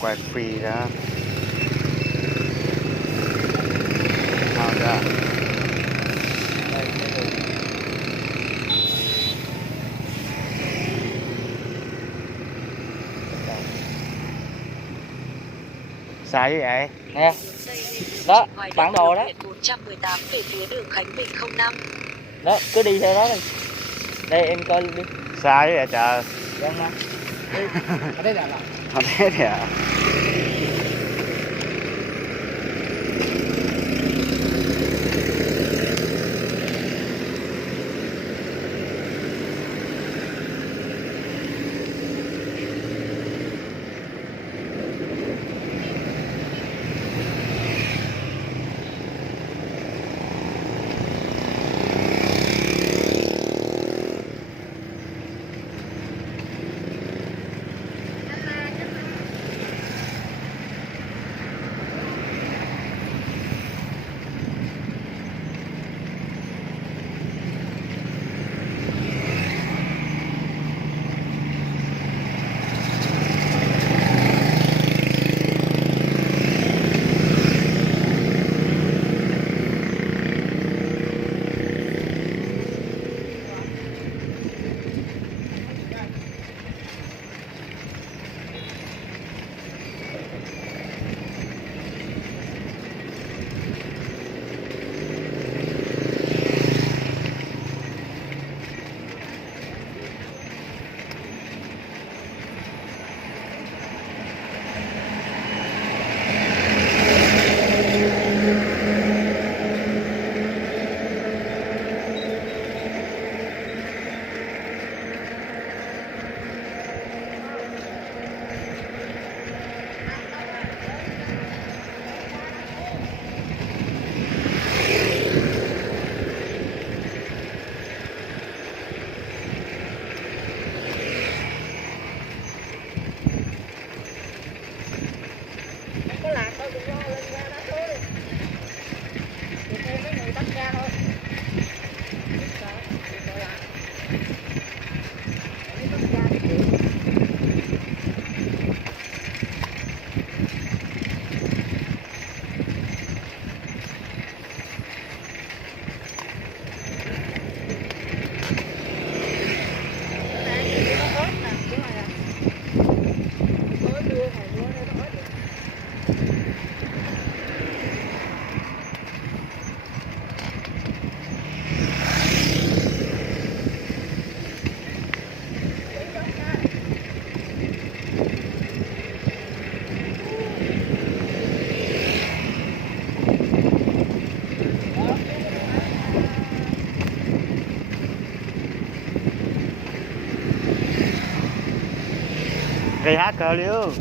quẹt phì ra nào ra đây cái đường sai như vậy nè, đó bản đồ đó, 118 về phía đường Khánh Bình 05. đó cứ đi theo đó đi, đây em coi đi, sai như vậy trời. đang mà ở đây là Không thế thì à. có lạc đâu, đừng lo lên ra đó thôi. Thì theo mấy người tắt ra thôi. Sợ lạc. Để tắt ra thì chịu. Gây hát cờ liêu.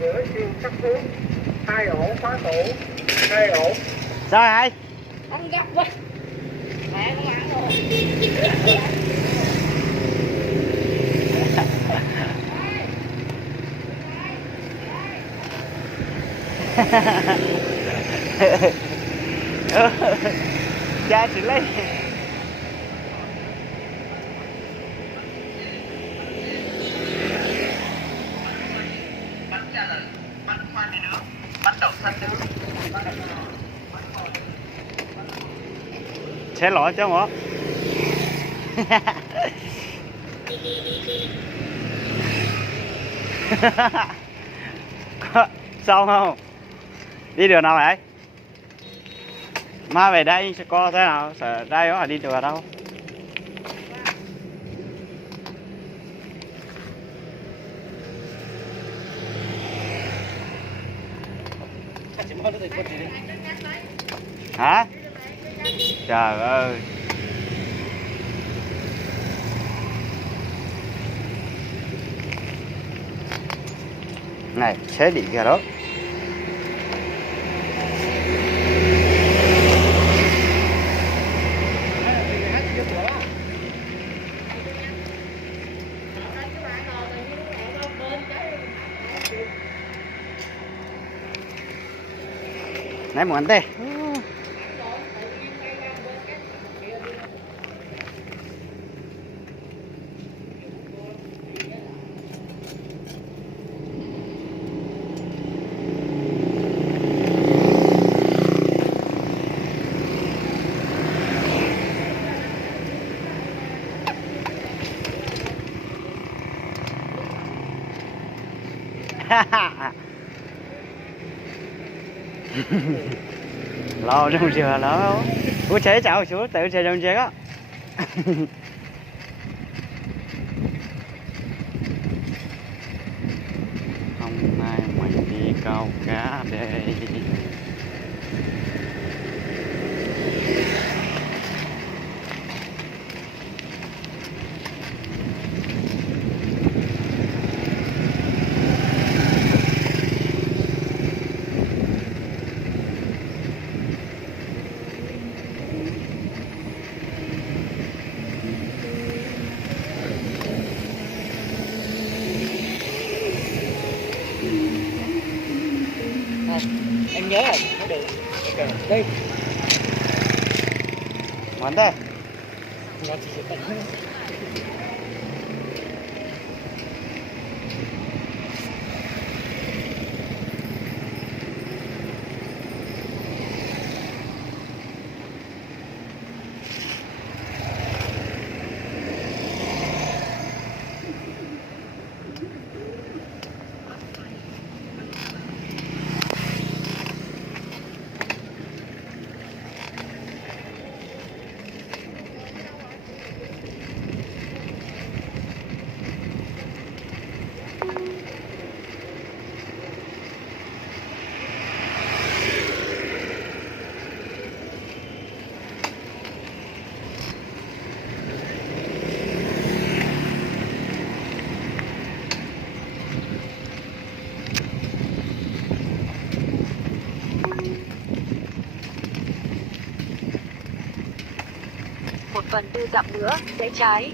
Giữa siêu sắc xuống 2 ổ khóa tủ 2 ổ. Sao vậy? Ông gấp quá. Mẹ con ăn rồi. Cha xử lý. Bánh da lợn, bánh khoai nướng, bánh đậu xanh nướng. Xe lỗi chứ không? Xong không? Đi đường nào vậy? Mai về đây sẽ coi thế nào, sợ đây có phải đi đường đâu. Hả? Trời ơi. Này, xe đi kìa đó. nãy muốn tê lo trong chưa lo bố chế chào chú tự chơi trong chưa á hôm nay mình đi câu cá đây Em nhớ rồi, mới được. Ok, đi. muốn tê Nó chỉ sẽ tận. Một phần tư dặm nữa, rẽ trái.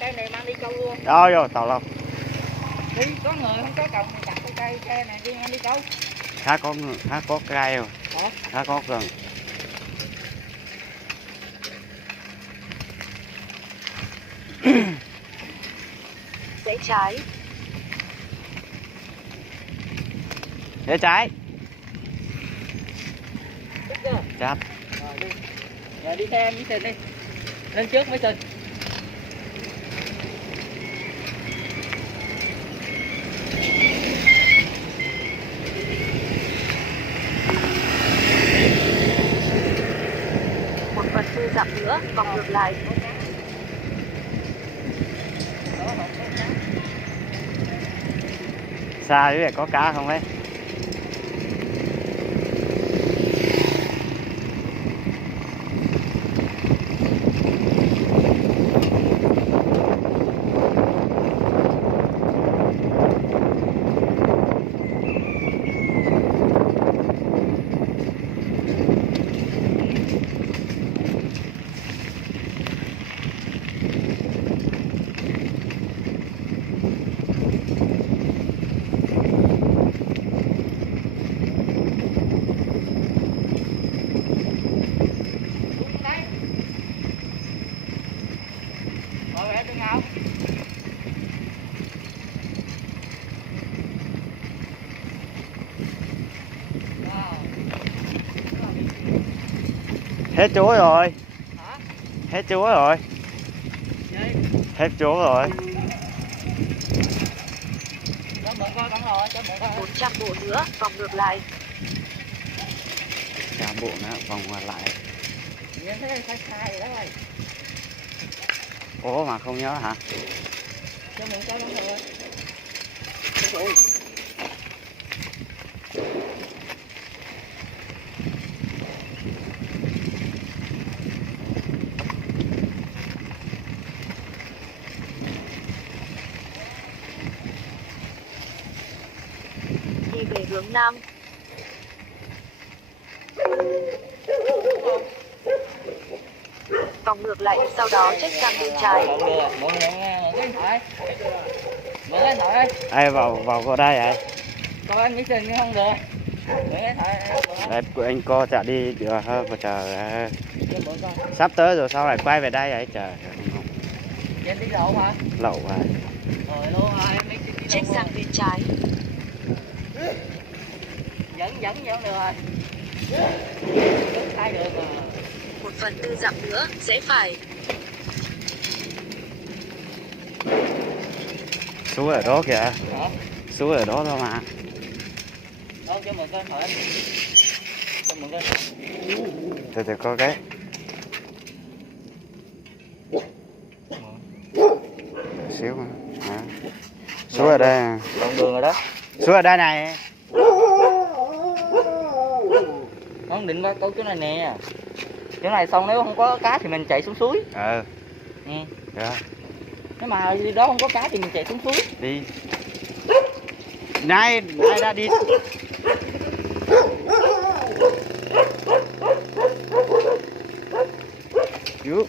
Cây này mang đi câu luôn. đó vô tàu lâu Đi có người không có còng thì chặt cái cây này đi mang đi câu. khá có gai rồi Hả? khá có gần Rẽ trái. để trái Thích chưa? chắp Rồi đi. Rồi đi theo em với Tình đi. Lên trước mấy Tình. Một phần tư dặm nữa, vòng ngược lại. xa dưới này có cá không đấy Hết chuối rồi. Hả? Hết chuối rồi. Gì? Hết chuối rồi. Cho mượn coi con rồi, cho mượn coi. 100 bộ nữa, vòng ngược lại. Cả bộ nữa, vòng ngược lại. Nhìn thấy sai sai rồi đó ơi. Ủa mà không nhớ hả? Cho mượn coi con rồi. Ôi. Đi về hướng Nam. Vòng ngược lại, sau đó check sang bên trái. Mượn được, mượn cái điện thoại. Mượn cái điện thoại đi. Ai vào cô đây vậy? Coi anh nghĩ trình không được. Mượn cái điện thoại. Đấy, của anh cô chả đi được hơn mà trời ơi. Cho mượn coi. Sắp tới rồi sao lại quay về đây vậy trời. Em đi lậu hả? Lậu à. Rồi luôn à, em đi Check lậu sang bên trái. dẫn được rồi. Dẫn sai được mà. 1/4 dặm nữa, rẽ phải. Xuống ở đó kìa. Hả? Xuống ở đó thôi mà. Đâu cho mượn cái điện thoại. Cho mượn cái điện thoại. Từ có cái. Xíu mà. À. Xuống ở đây. Lộn đường rồi đó. Xuống ở đây này. Không định qua câu chỗ này nè. Chỗ này xong nếu không có cá thì mình chạy xuống suối. Ừ. Ừ. Được. Nếu mà đi đó không có cá thì mình chạy xuống suối. Đi. Này đã đi. Chú.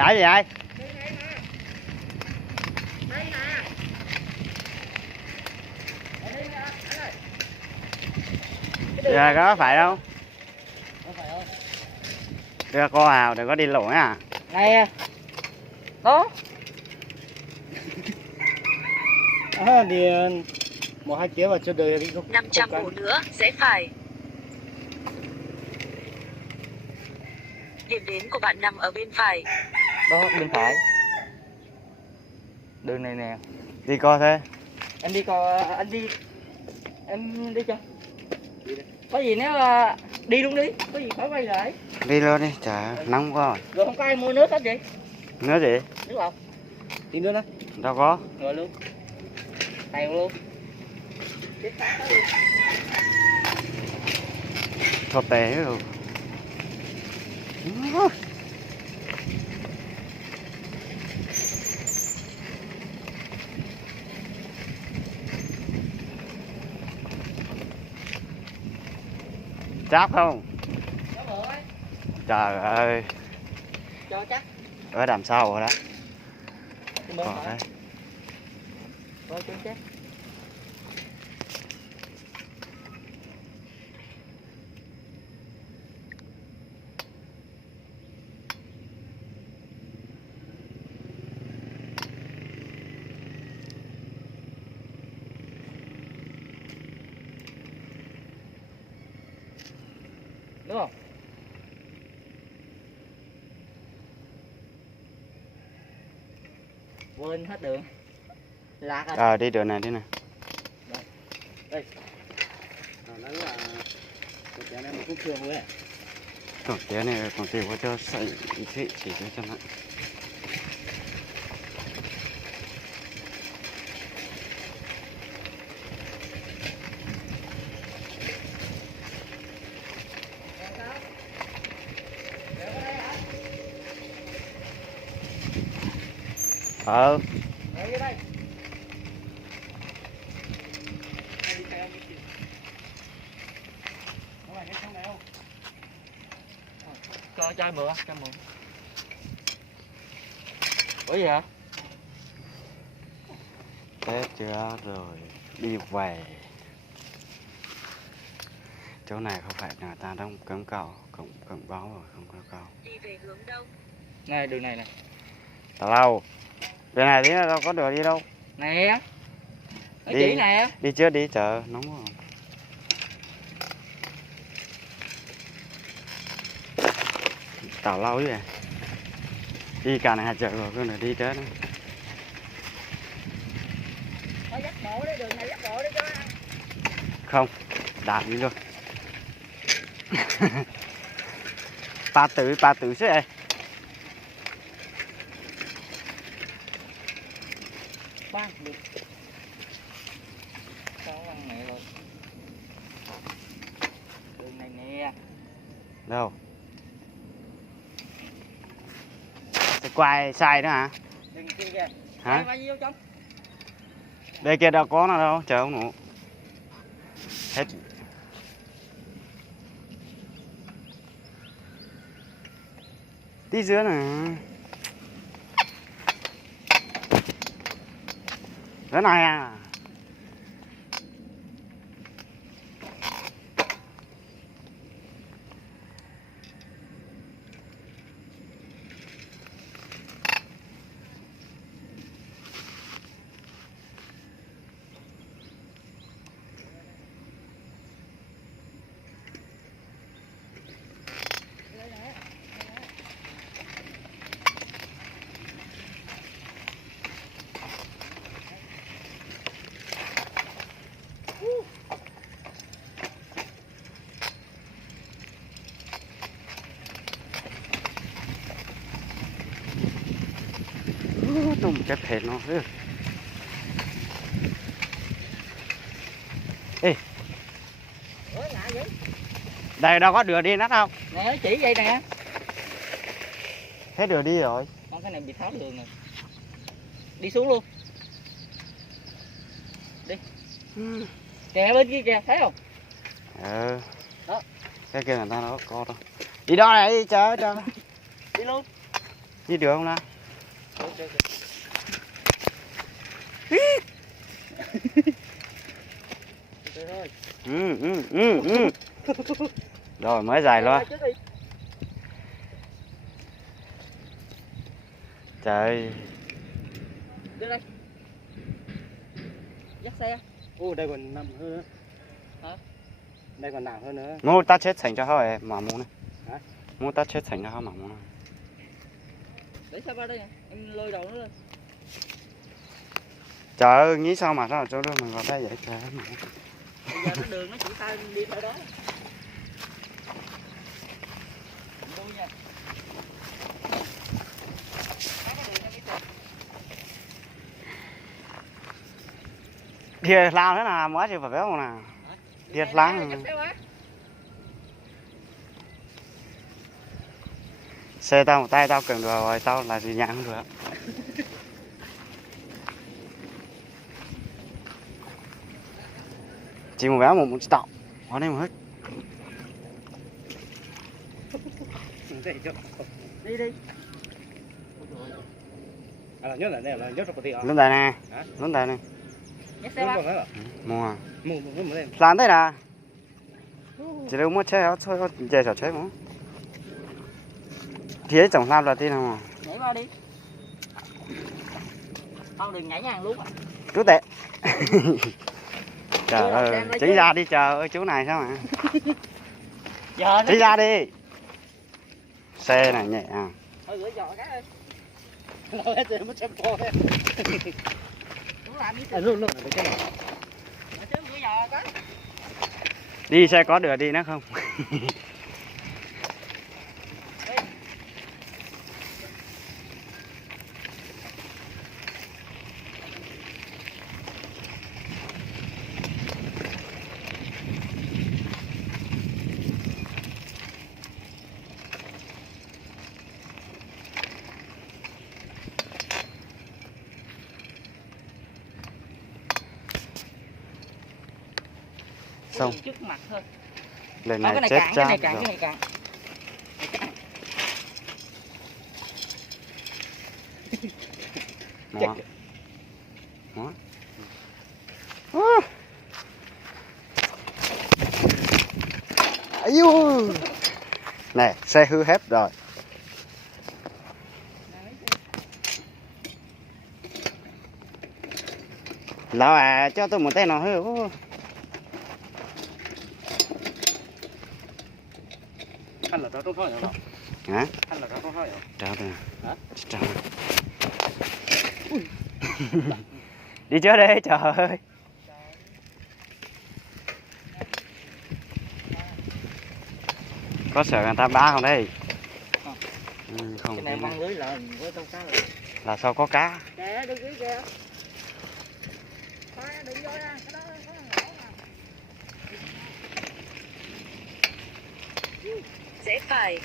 Lãi gì ai? Đi đây nè. Đây nè. Ở đây nè, anh ơi. Giờ có phải đâu? Không phải không? Đưa cô vào, đừng có đi lộn à. Này đó. Thì một hai tiếng vào cho đời đi không. 500 bộ nữa, rẽ phải. Điểm đến của bạn nằm ở bên phải. Đó bên phải. Đường này nè. Đi co thế. Em đi coi anh đi. Em đi cho. Có gì nếu là đi luôn đi, có gì phải quay lại. Đi luôn đi, trời ơi, nóng quá rồi. Rồi không có ai mua nước hết vậy? Nước gì? Nước lọc. Tí nữa đó. Đâu có. Rồi luôn. Tèo luôn. Chết phát đó luôn. Thọt tè rồi. Chắc không? Cháu bữa ấy. Trời ơi, Cho chắc. ở đằng sau rồi đó. Thì bên Còn phải. đấy. Rồi cho chắc. Đúng không? Quên hết đường. Lạc rồi. Ờ, đi đường này đi nè. Đây. Nó là một cái này một khúc thường rồi. Còn cái này còn tìm có cho sợi chỉ cho nó. Ờ. Đây đây. Cho chai bữa, chai mượn. Ủa gì hả? Tết chưa rồi đi về. Chỗ này không phải người ta đông cấm cầu, cấm báo rồi không có cầu. Đi về hướng đông. Này đường này nè. Tào lâu. Đường này thì đâu có đường đi đâu. Nè. Ở Đi. chỉ nè. Đi trước đi, chờ nóng quá. Tào lâu vậy. Đi cả này hạt chợ rồi, cứ nữa đi chết đó. Nó dắt bộ đấy, đường này dắt bộ đấy cho ăn. Không, đạp đi luôn. Ba tử sẽ. Ba được. Sao ăn mẹ rồi. Đường này nè. Đâu? Sẽ quay sai nữa hả? Đường kia kìa. Hả? Bao nhiêu trong? Đây kia đâu có nào đâu, chờ không nụ. Hết. Tí dưới nè. Cái này à. Tùm cái phết nó. Ê. Ủa lạ vậy? Đây đâu có đường đi nát không? Nè nó chỉ vậy nè. Hết đường đi rồi. Con cái này bị tháo đường rồi. Đi xuống luôn. Đi. Kìa bên kia kìa, thấy không? Ừ. Đó. Cái kia người ta đâu có đâu. Đi đó này đi chờ. Đi luôn. Đi được không nào? Rồi mới dài luôn. Trời. Đưa đây. Dắt xe. Ô đây còn nặng hơn nữa. Hả? Đây còn nặng hơn nữa. Mua ta chết thành cho họ mà mua này. Hả? Mua ta chết thành cho họ mà mua này. Để xe ba đây nè, em lôi đầu nó lên. Trời ơi, nghĩ sao mà sao chỗ đó mình vào đây vậy trời ơi. Bây giờ nó đường nó chỉ tay đi theo đó. Đuôi nha. Thiệt làm thế nào mới chỉ phải béo nào. Thiệt lắm. Xe tao một tay tao cần được rồi, tao là gì nhãn không được. Chỉ một béo một tọng, ở đây mà hết. Đi đi. À, nhớ là đây là nhớ trong tiệm. Lên đây nè, lên đây nè. Dắt xe ba. Mua. Mua lên. Làm thế nào? Chỉ đâu mua chơi thôi, chơi trò chơi mà. Thì ấy chồng làm là tin không? Nhảy qua đi. Con đừng nhảy ngang luôn à. Chú tệ. Trời ơi, chỉ ra đi trời ơi chú này sao mà. Giờ Chỉ ra đi. Xe này nhẹ à. thôi gửi giò cái ơi. Nó hết rồi mất xem po đấy. Đúng làm đi. Luôn luôn cái này. Chứ gửi giò cái. Đi xe có được đi nữa không? Xong. Trước mặt thôi. Lần Cái này này chết cạn, cái này chắc cạn, rồi. cái này cạn. Đó. Đó. Aiu. Này, xe hư hết rồi. Lão à, cho tôi một tay nào hư. Ăn là tao không hỏi rồi. Hả? Ăn là tao không hỏi rồi. Trời ơi. Hả? Trời ơi. Đi trước đi, trời ơi. Có sợ người ta đá không đây? Không. Không. Cái này măng lưới lợn với tôm cá rồi. Là sao có cá? Kìa, đừng dưới kìa. Thôi, đừng vô nha, cái đó có lỗ mà. Rẽ phải.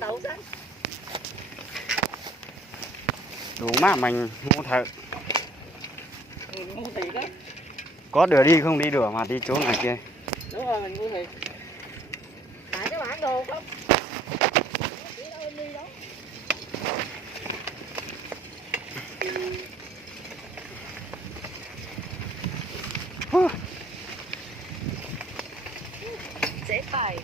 Đậu xanh. Đủ mà mình ngu thật. Ngu thiệt á. Có đường đi không đi được mà đi chỗ này kia. Đúng rồi, mình ngu thiệt. Tại cái bản đồ không? Đi đó. Rẽ phải.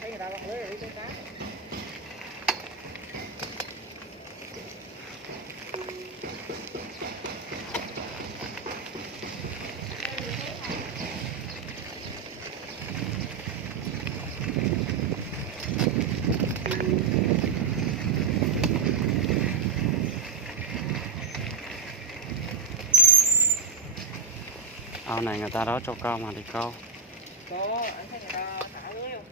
Thấy người ta băng lưới rồi đi con cá. Ao này người ta đó cho câu mà thì câu. Có, anh thấy người ta thả lưới không?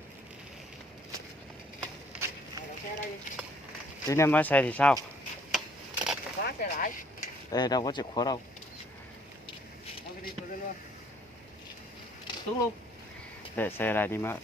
Đậu xe đây đi. Tí nếu mà xe thì sao? Khóa xe lại. Ê, đâu có chìa khóa đâu. Thôi cái đi, thôi đi luôn. Xuống luôn. Để xe này đi mà.